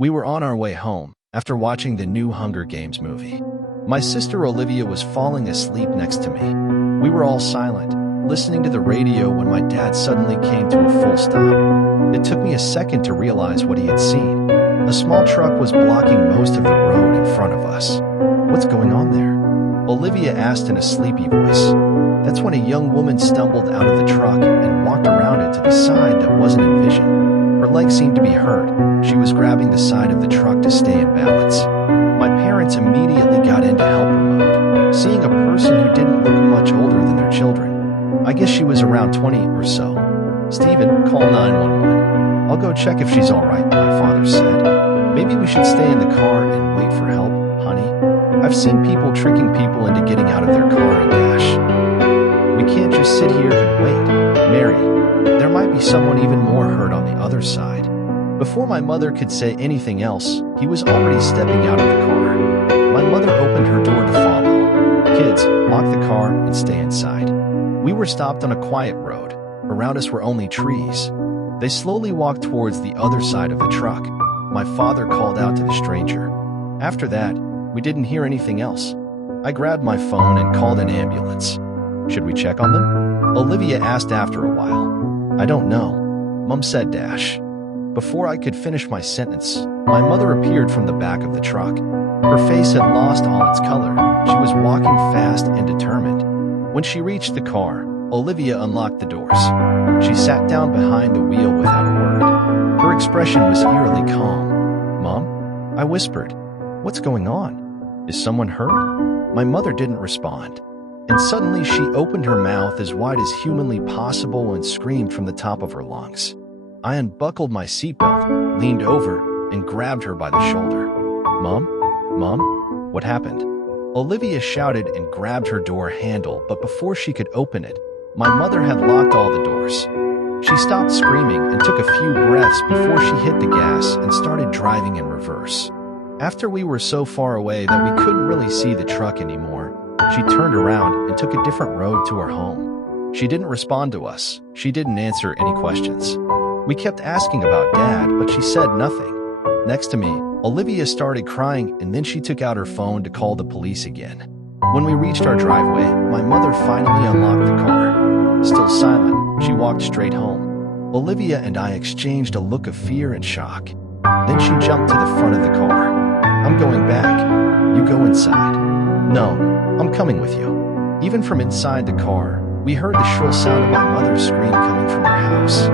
We were on our way home after watching the new Hunger Games movie. My sister Olivia was falling asleep next to me. We were all silent, listening to the radio when my dad suddenly came to a full stop. It took me a second to realize what he had seen. A small truck was blocking most of the road in front of us. "What's going on there?" Olivia asked in a sleepy voice. That's when a young woman stumbled out of the truck and walked around it to the side that wasn't in vision. Her leg seemed to be hurt. She was grabbing the side of the truck to stay in balance. My parents immediately got into helper mode, seeing a person who didn't look much older than their children. I guess she was around 20 or so. "Steven, call 911. I'll go check if she's all right," my father said. "Maybe we should stay in the car and wait for help, honey. I've seen people tricking people into getting out of their car and dash. We can't just sit here and wait, Mary. There might be someone even more hurt on the other side." Before my mother could say anything else, he was already stepping out of the car. My mother opened her door to follow. "Kids, lock the car and stay inside." We were stopped on a quiet road. Around us were only trees. They slowly walked towards the other side of the truck. My father called out to the stranger. After that, we didn't hear anything else. I grabbed my phone and called an ambulance. "Should we check on them?" Olivia asked after a while. "I don't know," Mom said dash. Before I could finish my sentence, my mother appeared from the back of the truck. Her face had lost all its color. She was walking fast and determined. When she reached the car, Olivia unlocked the doors. She sat down behind the wheel without a word. Her expression was eerily calm. "Mom?" I whispered. "What's going on? Is someone hurt?" My mother didn't respond. And suddenly she opened her mouth as wide as humanly possible and screamed from the top of her lungs. I unbuckled my seatbelt, leaned over, and grabbed her by the shoulder. "Mom? Mom? What happened?" Olivia shouted and grabbed her door handle, but before she could open it, my mother had locked all the doors. She stopped screaming and took a few breaths before she hit the gas and started driving in reverse. After we were so far away that we couldn't really see the truck anymore, she turned around and took a different road to her home. She didn't respond to us. She didn't answer any questions. We kept asking about Dad, but she said nothing. Next to me, Olivia started crying, and then she took out her phone to call the police again. When we reached our driveway, my mother finally unlocked the car. Still silent, she walked straight home. Olivia and I exchanged a look of fear and shock. Then she jumped to the front of the car. "I'm going back. You go inside." "No, I'm coming with you." Even from inside the car, we heard the shrill sound of my mother's scream coming from her house.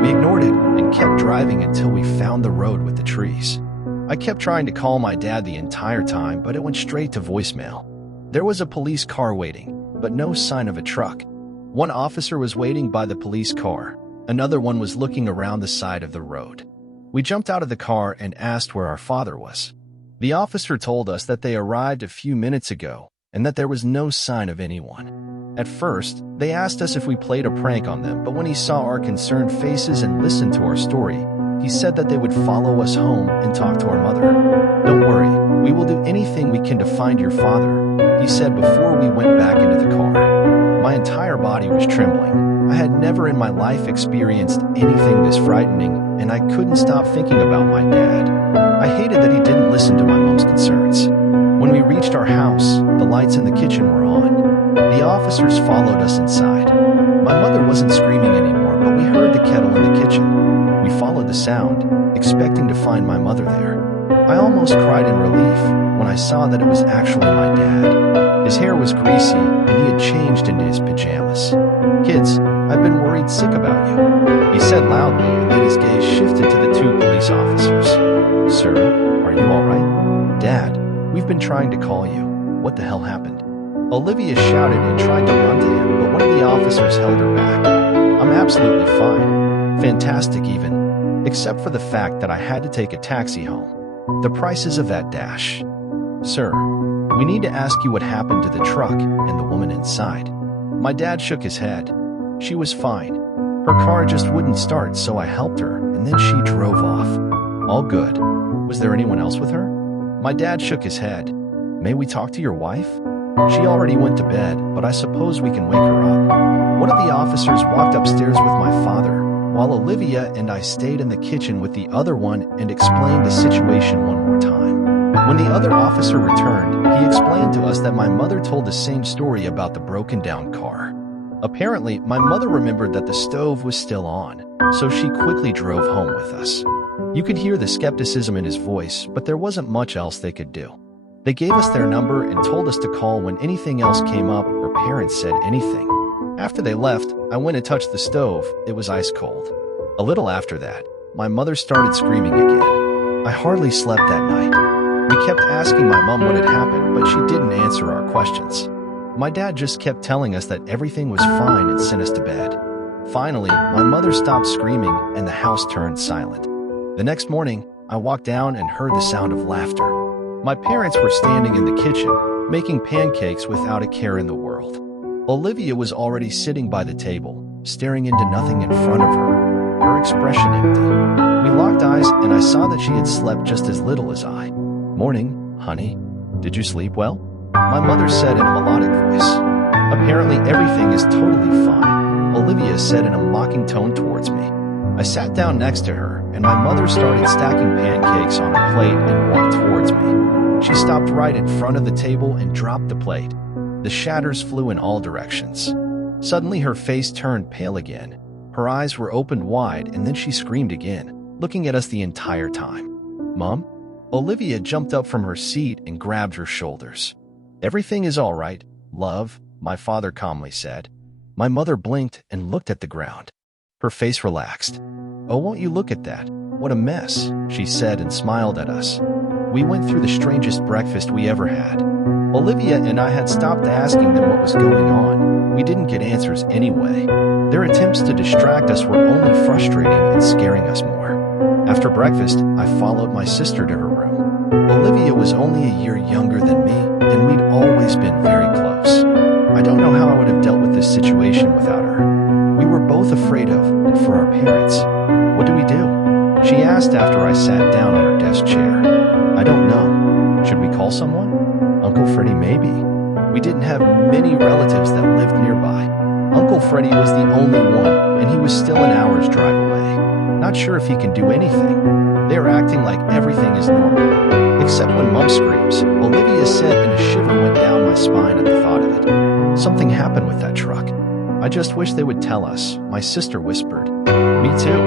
We ignored it and kept driving until we found the road with the trees. I kept trying to call my dad the entire time, but it went straight to voicemail. There was a police car waiting, but no sign of a truck. One officer was waiting by the police car. Another one was looking around the side of the road. We jumped out of the car and asked where our father was. The officer told us that they arrived a few minutes ago and that there was no sign of anyone. At first, they asked us if we played a prank on them, but when he saw our concerned faces and listened to our story, he said that they would follow us home and talk to our mother. "Don't worry, we will do anything we can to find your father," he said before we went back into the car. My entire body was trembling. I had never in my life experienced anything this frightening, and I couldn't stop thinking about my dad. I hated that he didn't listen to my mom's concerns. When we reached our house, the lights in the kitchen were on. The officers followed us inside. My mother wasn't screaming anymore, but we heard the kettle in the kitchen. We followed the sound, expecting to find my mother there. I almost cried in relief when I saw that it was actually my dad. His hair was greasy, and he had changed into his pajamas. "Kids, I've been worried sick about you," he said loudly, and then his gaze shifted to the two police officers. "Sir, are you all right?" "Dad, we've been trying to call you. What the hell happened?" Olivia shouted and tried to run to him, but one of the officers held her back. "I'm absolutely fine. Fantastic even. Except for the fact that I had to take a taxi home. The prices of that dash. Sir, we need to ask you what happened to the truck and the woman inside." My dad shook his head. "She was fine. Her car just wouldn't start, so I helped her, and then she drove off. All good. Was there anyone else with her?" My dad shook his head. "May we talk to your wife? She already went to bed, but I suppose we can wake her up." One of the officers walked upstairs with my father. while Olivia and I stayed in the kitchen with the other one and explained the situation one more time. When the other officer returned, he explained to us that my mother told the same story about the broken-down car. Apparently, my mother remembered that the stove was still on, so she quickly drove home with us. You could hear the skepticism in his voice, but there wasn't much else they could do. They gave us their number and told us to call when anything else came up or parents said anything. After they left, I went and touched the stove. It was ice cold. A little after that, my mother started screaming again. I hardly slept that night. We kept asking my mom what had happened, but she didn't answer our questions. My dad just kept telling us that everything was fine and sent us to bed. Finally, my mother stopped screaming and the house turned silent. The next morning, I walked down and heard the sound of laughter. My parents were standing in the kitchen, making pancakes without a care in the world. Olivia was already sitting by the table, staring into nothing in front of her, her expression empty. We locked eyes and I saw that she had slept just as little as I. "Morning, honey. Did you sleep well?" my mother said in a melodic voice. "Apparently everything is totally fine," Olivia said in a mocking tone towards me. I sat down next to her, and my mother started stacking pancakes on a plate and walked towards me. She stopped right in front of the table and dropped the plate. The shatters flew in all directions. Suddenly her face turned pale again. Her eyes were opened wide, and then she screamed again, looking at us the entire time. "Mom?" Olivia jumped up from her seat and grabbed her shoulders. "Everything is all right, love," my father calmly said. My mother blinked and looked at the ground. Her face relaxed. "Oh, won't you look at that? What a mess," she said and smiled at us. We went through the strangest breakfast we ever had. Olivia and I had stopped asking them what was going on. We didn't get answers anyway. Their attempts to distract us were only frustrating and scaring us more. After breakfast, I followed my sister to her room. Olivia was only a year younger than me, and we'd always been very close. I don't know how I would have dealt with this situation without her. We were both afraid of, and for our parents. "What do we do?" she asked after I sat down on her desk chair. "I don't know. Should we call someone? Uncle Freddie, maybe." We didn't have many relatives that lived nearby. Uncle Freddie was the only one, and he was still an hour's drive away. Not sure if he can do anything. They are acting like everything is normal. Except when Mom screams, Olivia said, and a shiver went down my spine at the thought of it. Something happened with that truck. "I just wish they would tell us," my sister whispered. "Me too.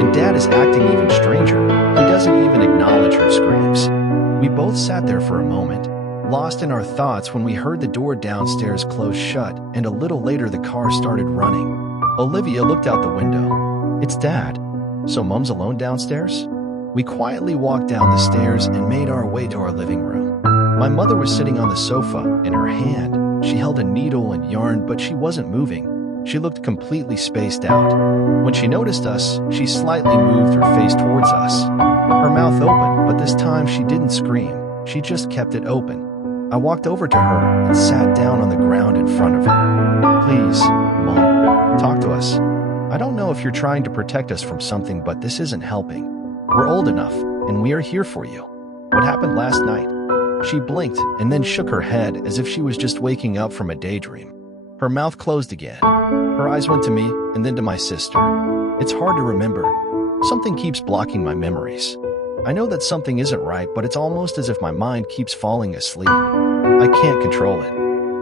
And Dad is acting even stranger. He doesn't even acknowledge her screams." We both sat there for a moment, lost in our thoughts when we heard the door downstairs close shut, and a little later the car started running. Olivia looked out the window. "It's Dad. So Mom's alone downstairs?" We quietly walked down the stairs and made our way to our living room. My mother was sitting on the sofa. In her hand, she held a needle and yarn, but she wasn't moving. She looked completely spaced out. When she noticed us, she slightly moved her face towards us. Her mouth opened, but this time she didn't scream. She just kept it open. I walked over to her and sat down on the ground in front of her. "Please, Mom, talk to us. I don't know if you're trying to protect us from something, but this isn't helping. We're old enough, and we are here for you. What happened last night?" She blinked and then shook her head as if she was just waking up from a daydream. Her mouth closed again. Her eyes went to me and then to my sister. "It's hard to remember. Something keeps blocking my memories. I know that something isn't right, but it's almost as if my mind keeps falling asleep. I can't control it."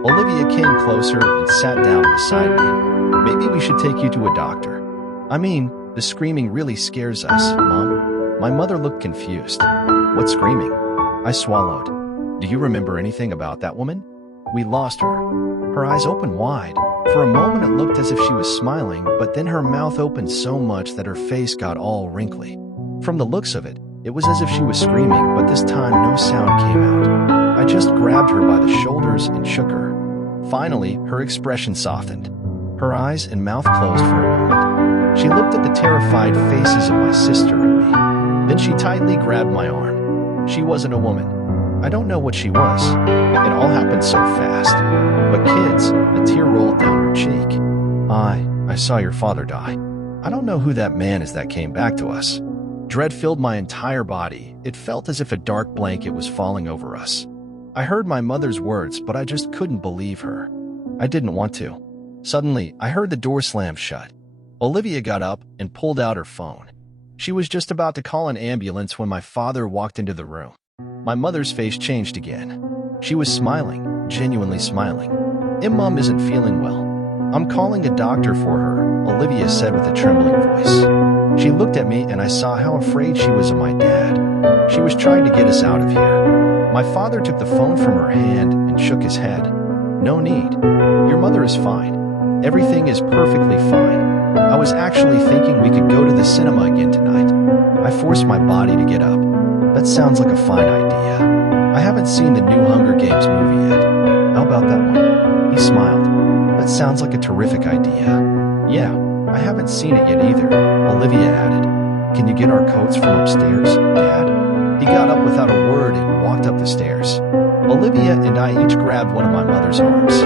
Olivia came closer and sat down beside me. "Maybe we should take you to a doctor. I mean, the screaming really scares us, Mom." My mother looked confused. "What screaming?" I swallowed. "Do you remember anything about that woman? We lost her." Her eyes opened wide. For a moment it looked as if she was smiling, but then her mouth opened so much that her face got all wrinkly. From the looks of it, it was as if she was screaming, but this time no sound came out. I just grabbed her by the shoulders and shook her. Finally, her expression softened. Her eyes and mouth closed for a moment. She looked at the terrified faces of my sister and me. Then she tightly grabbed my arm. She wasn't a woman. I don't know what she was. It all happened so fast. But kids, a tear rolled down her cheek. I saw your father die. I don't know who that man is that came back to us." Dread filled my entire body. It felt as if a dark blanket was falling over us. I heard my mother's words, but I just couldn't believe her. I didn't want to. Suddenly, I heard the door slam shut. Olivia got up and pulled out her phone. She was just about to call an ambulance when my father walked into the room. My mother's face changed again. She was smiling, genuinely smiling. Mom isn't feeling well. I'm calling a doctor for her, Olivia said with a trembling voice. She looked at me and I saw how afraid she was of my dad. She was trying to get us out of here. My father took the phone from her hand and shook his head. No need. Your mother is fine. Everything is perfectly fine. I was actually thinking we could go to the cinema again tonight. I forced my body to get up. That sounds like a fine idea. I haven't seen the new Hunger Games movie yet. How about that one? He smiled. That sounds like a terrific idea. Yeah, I haven't seen it yet either, Olivia added. Can you get our coats from upstairs, Dad? He got up without a word and walked up the stairs. Olivia and I each grabbed one of my mother's arms.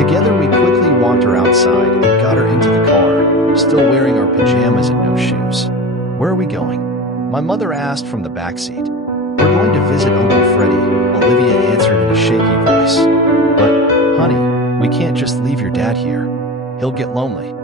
Together we quickly walked her outside and got her into the car, still wearing our pajamas and no shoes. Where are we going? My mother asked from the back seat. We're going to visit Uncle Freddie, Olivia answered in a shaky voice. But, honey, we can't just leave your dad here. He'll get lonely.